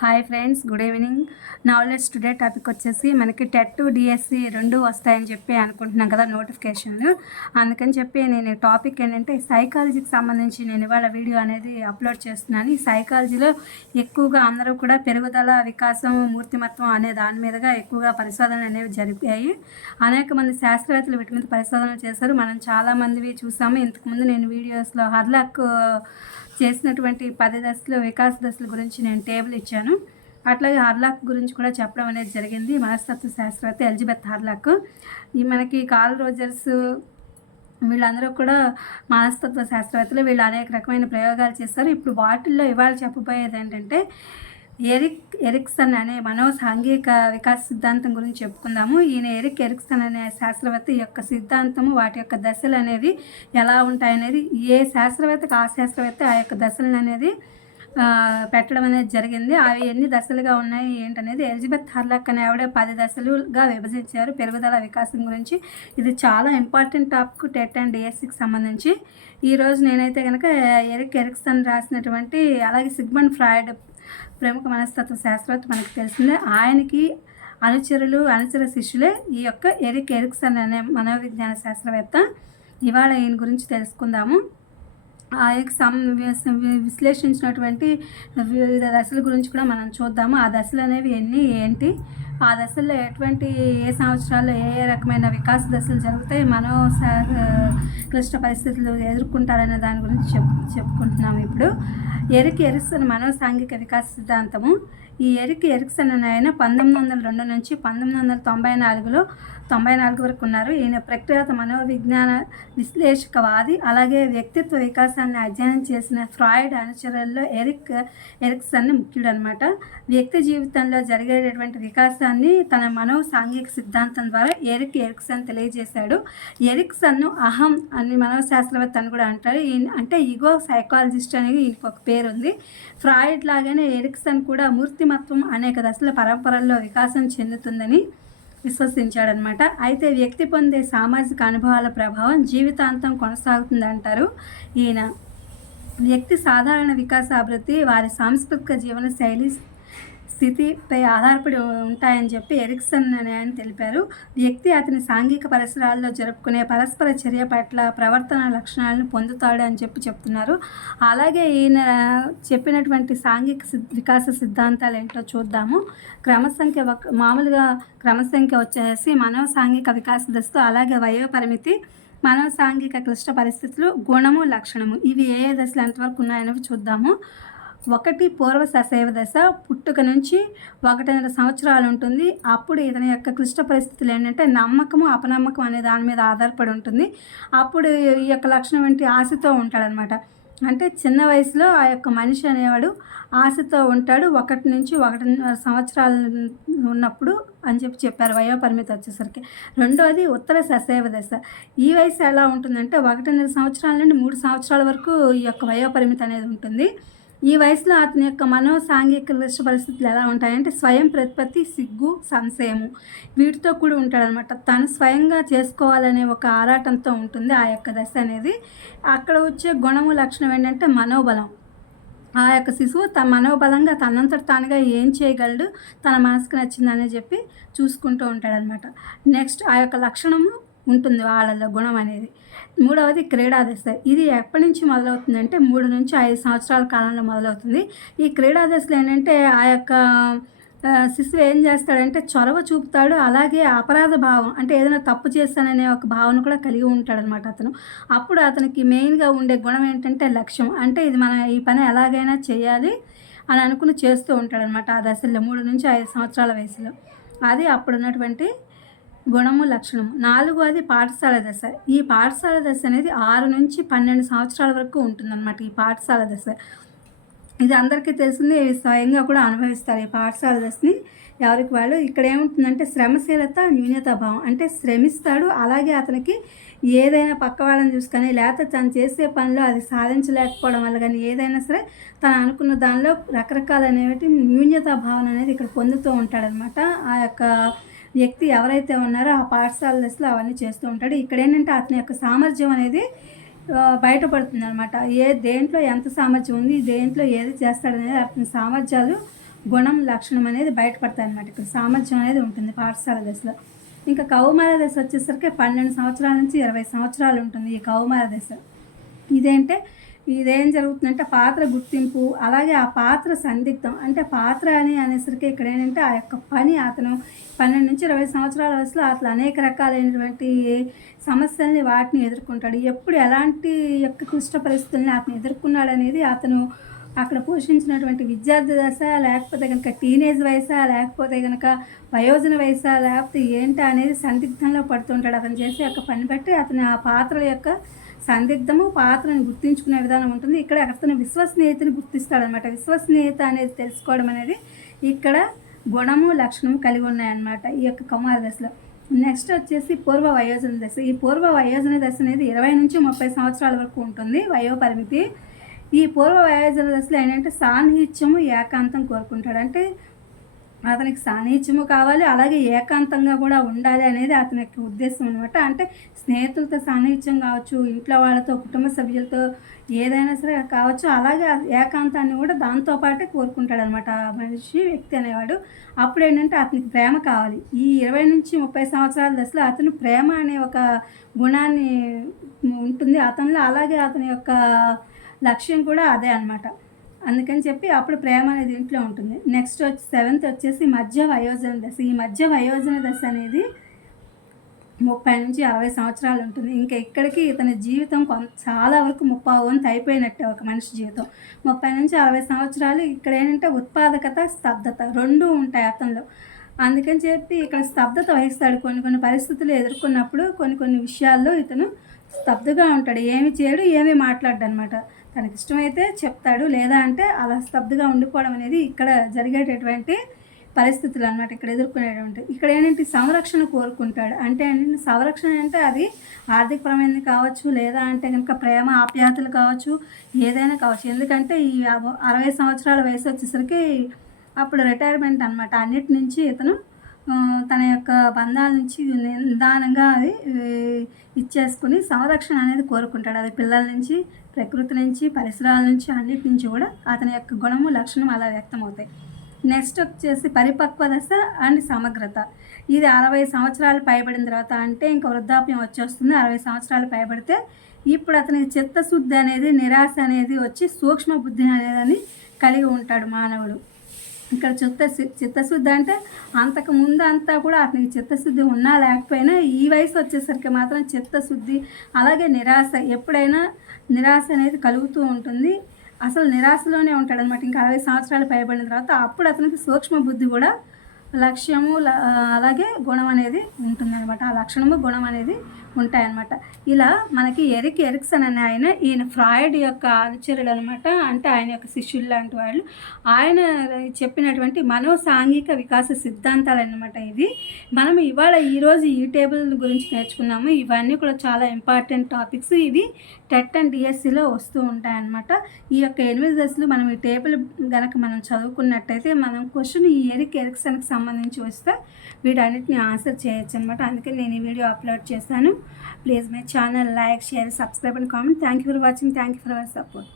Hi friends, good evening. Knowledge today topic వచ్చేసి మనకి TET DSC రెండు వస్తాయని చెప్పి అనుకుంటున్నాం కదా నోటిఫికేషన్లు. అందుకని చెప్పి నేను టాపిక్ ఏంటంటే సైకాలజీకి సంబంధించి నేను ఇవాళ వీడియో అనేది అప్లోడ్ చేస్తున్నాను. ఈ సైకాలజీలో ఎక్కువగా అందరూ కూడా పెరుగుదల, వికాసం, మూర్తిమత్వం అనే దాని మీదుగా ఎక్కువగా పరిశోధనలు అనేవి జరిగాయి. అనేక మంది శాస్త్రవేత్తలు వీటి మీద పరిశోధనలు చేశారు. మనం చాలామందివి చూసాము. ఇంతకుముందు నేను వీడియోస్లో హర్లాక్ చేసినటువంటి 10 దశలు వికాస దశల గురించి నేను టేబుల్ ఇచ్చాను. అట్లాగే హర్లాక్ గురించి కూడా చెప్పడం అనేది జరిగింది. మనస్తత్వ శాస్త్రవేత్త ఎలిజబెత్ హర్లాక్. ఈ మనకి కార్ల్ రోజర్స్ వీళ్ళందరూ కూడా మనస్తత్వ శాస్త్రవేత్తలు. వీళ్ళు అనేక రకమైన ప్రయోగాలు చేస్తారు. ఇప్పుడు వాటిల్లో ఇవాళ చెప్పబోయేది ఏంటంటే ఎరిక్సన్ అనే సాంఘిక వికాస సిద్ధాంతం గురించి చెప్పుకుందాము. ఈయన ఎరిక్సన్ అనే శాస్త్రవేత్త ఈ యొక్క సిద్ధాంతము, వాటి యొక్క దశలు అనేవి ఎలా ఉంటాయనేది ఏ శాస్త్రవేత్తకు ఆ శాస్త్రవేత్త ఆ యొక్క దశలను అనేది పెట్టడం అనేది జరిగింది. అవి ఎన్ని దశలుగా ఉన్నాయి ఏంటనేది ఎలిజబెత్ హర్లాక్ అనే ఆవిడ 10 దశలుగా విభజించారు పెరుగుదల వికాసం గురించి. ఇది చాలా ఇంపార్టెంట్ టాపిక్ టెట్ అండ్ డిఎస్సికి సంబంధించి. ఈరోజు నేనైతే కనుక ఎరిక్సన్ రాసినటువంటి, అలాగే సిగ్మండ్ ఫ్రాయిడ్ ప్రముఖ మనస్తత్వ శాస్త్రవేత్త మనకు తెలిసిందే, ఆయనకి అనుచర శిష్యులే ఈ యొక్క ఎరిక్సన్ అనే మనోవిజ్ఞాన శాస్త్రవేత్త. ఇవాళ ఈయన గురించి తెలుసుకుందాము. ఆయనకు విశ్లేషించినటువంటి వివిధ దశల గురించి కూడా మనం చూద్దాము. ఆ దశలు అనేవి ఏంటి, ఆ దశల్లో ఏ సంవత్సరాల్లో ఏ రకమైన వికాస దశలు జరుగుతాయి, క్లిష్ట పరిస్థితులు ఎదుర్కొంటారనే దాని గురించి చెప్పుకుంటున్నాము. ఇప్పుడు ఎరిక్సన్ సాంఘిక వికాస సిద్ధాంతము. ఈ ఎరిక్సన్ అనే ఆయన 1902 నుంచి 1994 వరకు ఉన్నారు. ఈయన ప్రఖ్యాత మనోవిజ్ఞాన విశ్లేషకవాది. అలాగే వ్యక్తిత్వ వికాసాన్ని అధ్యయనం చేసిన ఫ్రాయిడ్ అనుచరుల్లో ఎరిక్సన్ ముఖ్యుడు అనమాట. వ్యక్తి జీవితంలో జరిగేటటువంటి వికాసాన్ని తన సాంఘిక సిద్ధాంతం ద్వారా ఎరిక్సన్ తెలియజేశాడు. ఎరిక్సన్ను అహం అని మనోశాస్త్రవేత్త అని కూడా అంటారు. అంటే ఈగో సైకాలజిస్ట్ అనేది ఈయనకు ఒక పేరు ఉంది. ఫ్రాయిడ్ లాగానే ఎరిక్సన్ కూడా మూర్తిమత్వం అనేక దశల పరంపరల్లో వికాసం చెందుతుందని విశ్వసించాడనమాట. అయితే వ్యక్తి పొందే సామాజిక అనుభవాల ప్రభావం జీవితాంతం కొనసాగుతుంది అంటారు ఈయన. వ్యక్తి సాధారణ వికాస అభివృద్ధి వారి సాంస్కృతిక జీవన శైలి స్థితిపై ఆధారపడి ఉంటాయని చెప్పి ఎరిక్సన్ అని ఆయన తెలిపారు. వ్యక్తి అతని సాంఘిక పరిసరాల్లో జరుపుకునే పరస్పర చర్య పట్ల ప్రవర్తన లక్షణాలను పొందుతాడు అని చెప్తున్నారు. అలాగే ఈయన చెప్పినటువంటి సాంఘిక వికాస సిద్ధాంతాలు ఏంటో చూద్దాము. మామూలుగా క్రమసంఖ్య వచ్చేసి సాంఘిక వికాస దశతో, అలాగే వయోపరిమితి, సాంఘిక క్లిష్ట పరిస్థితులు, గుణము, లక్షణము, ఇవి ఏ దశలు ఎంతవరకు ఉన్నాయని చూద్దాము. 1 పూర్వ శైశవ దశ, పుట్టుక నుంచి 1.5 సంవత్సరాలు ఉంటుంది. అప్పుడు ఇతని యొక్క క్లిష్ట పరిస్థితులు ఏంటంటే నమ్మకము, అపనమ్మకం అనే దాని మీద ఆధారపడి ఉంటుంది. అప్పుడు ఈ యొక్క లక్షణం ఏంటి, ఆశతో ఉంటాడనమాట. అంటే చిన్న వయసులో ఆ యొక్క మనిషి అనేవాడు ఆశతో ఉంటాడు. 1 నుంచి 1.5 సంవత్సరాలు ఉన్నప్పుడు అని చెప్పారు వయోపరిమితి వచ్చేసరికి. రెండోది ఉత్తర శైశవ దశ. ఈ వయసు ఎలా ఉంటుందంటే 1.5 సంవత్సరాల నుండి 3 సంవత్సరాల వరకు ఈ యొక్క వయోపరిమితి అనేది ఉంటుంది. ఈ వయసులో అతని యొక్క సాంఘిక క్లిష్ట పరిస్థితులు ఎలా ఉంటాయంటే స్వయం ప్రతిపత్తి, సిగ్గు, సంశయము, వీటితో కూడి ఉంటాడనమాట. తను స్వయంగా చేసుకోవాలనే ఒక ఆరాటంతో ఉంటుంది ఆ యొక్క దశ అనేది. అక్కడ వచ్చే గుణము, లక్షణం ఏంటంటే మనోబలం. ఆ యొక్క శిశువు తన మనోబలంగా తనంతట తానుగా ఏం చేయగలడు, తన మనసుకు నచ్చిందని చెప్పి చూసుకుంటూ ఉంటాడనమాట. నెక్స్ట్ ఆ యొక్క లక్షణము ఉంటుంది వాళ్ళలో, గుణం అనేది. మూడవది క్రీడా దశ. ఇది ఎప్పటి నుంచి మొదలవుతుందంటే 3 నుంచి 5 సంవత్సరాల కాలంలో మొదలవుతుంది. ఈ క్రీడా దశలో ఏంటంటే ఆ యొక్క శిశువు ఏం చేస్తాడంటే చొరవ చూపుతాడు. అలాగే అపరాధ భావం, అంటే ఏదైనా తప్పు చేస్తాననే ఒక భావన కూడా కలిగి ఉంటాడనమాట అతను. అప్పుడు అతనికి మెయిన్గా ఉండే గుణం ఏంటంటే లక్ష్యం. అంటే ఇది ఈ పని ఎలాగైనా చేయాలి అని అనుకుని చేస్తూ ఉంటాడనమాట ఆ దశల్లో 3 నుంచి 5 సంవత్సరాల వయసులో. అది అప్పుడున్నటువంటి గుణము, లక్షణము. 4వది పాఠశాల దశ. ఈ పాఠశాల దశ అనేది 6 నుంచి 12 సంవత్సరాల వరకు ఉంటుందన్నమాట. ఈ పాఠశాల దశ ఇది అందరికీ తెలిసింది. స్వయంగా కూడా అనుభవిస్తారు ఈ పాఠశాల దశని ఎవరికి వాళ్ళు. ఇక్కడ ఏముంటుందంటే శ్రమశీలత, న్యూనతా భావం. అంటే శ్రమిస్తాడు, అలాగే అతనికి ఏదైనా పక్క వాళ్ళని చూసుకొని లేకపోతే తను చేసే పనిలో అది సాధించలేకపోవడం వల్ల కానీ ఏదైనా సరే తను అనుకున్న దానిలో రకరకాలనేవి న్యూనతా భావన అనేది ఇక్కడ పొందుతూ ఉంటాడనమాట. ఆ యొక్క వ్యక్తి ఎవరైతే ఉన్నారో ఆ పాఠశాల దశలో అవన్నీ చేస్తూ ఉంటాడు. ఇక్కడ ఏంటంటే అతని యొక్క సామర్థ్యం అనేది బయటపడుతుంది అనమాట. దేంట్లో ఎంత సామర్థ్యం ఉంది, దేంట్లో ఏది చేస్తాడనేది అతని సామర్థ్యాలు గుణం లక్షణం అనేది బయటపడతాయి అన్నమాట. ఇక్కడ సామర్థ్యం అనేది ఉంటుంది పాఠశాల దశలో. ఇంకా కౌమార దశ వచ్చేసరికి 12 సంవత్సరాల నుంచి 20 సంవత్సరాలు ఉంటుంది ఈ కౌమార దశ. ఇదేం జరుగుతుందంటే పాత్ర గుర్తింపు, అలాగే ఆ పాత్ర సందిగ్ధం. అంటే పాత్ర అనేసరికి ఇక్కడ ఏంటంటే ఆ యొక్క పని అతను 12 నుంచి 20 సంవత్సరాల వయసులో అట్లా అనేక రకాలైనటువంటి సమస్యల్ని వాటిని ఎదుర్కొంటాడు. ఎప్పుడు ఎలాంటి యొక్క క్లిష్ట పరిస్థితుల్ని అతను ఎదుర్కొన్నాడనేది అతను అక్కడ పోషించినటువంటి విద్యార్థి దశ, లేకపోతే కనుక టీనేజ్ వయసా, లేకపోతే కనుక వయోజన వయసా, లేకపోతే ఏంటా అనేది సందిగ్ధంలో పడుతుంటాడు. అతను చేసే యొక్క పని బట్టి అతను ఆ పాత్ర యొక్క సందిగ్ధము, పాత్రను గుర్తించుకునే విధానం ఉంటుంది. ఇక్కడ అతను విశ్వసనీయతను గుర్తిస్తాడనమాట. విశ్వసనీయత అనేది తెలుసుకోవడం అనేది ఇక్కడ గుణము లక్షణము కలిగి ఉన్నాయన్నమాట ఈ యొక్క కౌమార దశలో. నెక్స్ట్ వచ్చేసి పూర్వ వయోజన దశ. ఈ పూర్వ వయోజన దశ అనేది 20 నుంచి 30 సంవత్సరాల వరకు ఉంటుంది వయోపరిమితి. ఈ పూర్వ వయోజన దశలో ఏంటంటే సాన్నిహిత్యము, ఏకాంతం కోరుకుంటాడు. అంటే అతనికి సాన్నిహిత్యము కావాలి, అలాగే ఏకాంతంగా కూడా ఉండాలి అనేది అతని యొక్క ఉద్దేశం అనమాట. అంటే స్నేహితులతో సాన్నిహిత్యం కావచ్చు, ఇంట్లో వాళ్ళతో, కుటుంబ సభ్యులతో ఏదైనా సరే కావచ్చు, అలాగే ఏకాంతాన్ని కూడా దాంతోపాటే కోరుకుంటాడు అనమాట వ్యక్తి అనేవాడు. అప్పుడు ఏంటంటే అతనికి ప్రేమ కావాలి. ఈ 20 నుంచి 30 సంవత్సరాల దశలో అతను ప్రేమ అనే ఒక గుణాన్ని ఉంటుంది అతనిలో, అలాగే అతని యొక్క లక్ష్యం కూడా అదే అనమాట. అందుకని చెప్పి అప్పుడు ప్రేమ అనేది ఇంట్లో ఉంటుంది. నెక్స్ట్ 7th వచ్చేసి మధ్య వయోజన దశ. ఈ మధ్య వయోజన దశ అనేది 30 నుంచి 60 సంవత్సరాలు ఉంటుంది. ఇంకా ఇక్కడికి ఇతని జీవితం చాలా వరకు 30వ వంతు అయిపోయినట్టే ఒక మనిషి జీవితం. 30 నుంచి 60 సంవత్సరాలు ఇక్కడ ఏంటంటే ఉత్పాదకత, స్తబ్దత రెండూ ఉంటాయి అతనిలో. అందుకని చెప్పి ఇక్కడ స్తబ్దత వహిస్తాడు. కొన్ని పరిస్థితులు ఎదుర్కొన్నప్పుడు కొన్ని విషయాల్లో ఇతను స్తబ్దుగా ఉంటాడు. ఏమి చేయడు, ఏమీ మాట్లాడు అనమాట. తనకి ఇష్టమైతే చెప్తాడు, లేదా అంటే అలా స్తబ్దుగా ఉండిపోవడం అనేది ఇక్కడ జరిగేటటువంటి పరిస్థితులు అన్నమాట. ఇక్కడ ఎదుర్కొనేటువంటి ఇక్కడ ఏంటంటే సంరక్షణ కోరుకుంటాడు. అంటే ఏంటంటే సంరక్షణ అంటే అది ఆర్థికపరమైనది కావచ్చు, లేదా అంటే కనుక ప్రేమ ఆప్యాయతలు కావచ్చు, ఏదైనా కావచ్చు. ఎందుకంటే ఈ 60 సంవత్సరాల వయసు వచ్చేసరికి అప్పుడు రిటైర్మెంట్ అనమాట. అన్నిటి నుంచి ఇతను తన యొక్క బంధాల నుంచి నిదానంగా అది ఇచ్చేసుకుని సంరక్షణ అనేది కోరుకుంటాడు. అది పిల్లల నుంచి, ప్రకృతి నుంచి, పరిసరాల నుంచి, అన్నిటి నుంచి కూడా అతని యొక్క గుణము లక్షణం అలా వ్యక్తమవుతాయి. నెక్స్ట్ వచ్చేసి పరిపక్వ దశ అండ్ సమగ్రత. ఇది 60 సంవత్సరాలు పైబడిన తర్వాత, అంటే ఇంకా వృద్ధాప్యం వచ్చేస్తుంది. 60 సంవత్సరాలు పైబడితే ఇప్పుడు అతనికి చిత్తశుద్ధి అనేది, నిరాశ అనేది వచ్చి సూక్ష్మ బుద్ధి అనేది కలిగి ఉంటాడు మానవుడు. ఇక్కడ చిత్తశుద్ధి అంటే అంతకు ముందు అంతా కూడా అతనికి చిత్తశుద్ధి ఉన్నా లేకపోయినా ఈ వయసు వచ్చేసరికి మాత్రం చిత్తశుద్ధి, అలాగే నిరాశ, ఎప్పుడైనా నిరాశ అనేది కలుగుతూ ఉంటుంది. అసలు నిరాశలోనే ఉంటాడు అనమాట. ఇంకా 60 సంవత్సరాలు పైబడిన తర్వాత అప్పుడు అతనికి సూక్ష్మ బుద్ధి కూడా, లక్ష్యము, అలాగే గుణం అనేది ఉంటుందన్నమాట. ఆ లక్షణము, గుణం అనేది ఉంటాయన్నమాట. ఇలా మనకి ఎరిక్సన్ అనే ఈయన ఫ్రాయిడ్ యొక్క అనుచరుడు అనమాట. అంటే ఆయన యొక్క శిష్యులు లాంటి వాళ్ళు. ఆయన చెప్పినటువంటి మనోసాంఘిక వికాస సిద్ధాంతాలు అన్నమాట ఇవి. మనం ఈరోజు ఈ టేబుల్ గురించి నేర్చుకున్నాము. ఇవన్నీ కూడా చాలా ఇంపార్టెంట్ టాపిక్స్. ఇవి టెట్ అండ్ డిఎస్సిలో వస్తూ ఉంటాయన్నమాట. ఈ యొక్క 8 దశలు మనం ఈ టేబుల్ కనుక మనం చదువుకున్నట్టయితే మనం క్వశ్చన్ ఈ ఎరిక్సన్కి సంబంధించి వస్తే వీటన్నిటిని ఆన్సర్ చేయొచ్చు అనమాట. అందుకని నేను ఈ వీడియో అప్లోడ్ చేస్తాను. Please my channel, like, share, subscribe and comment. Thank you for watching. Thank you for your support.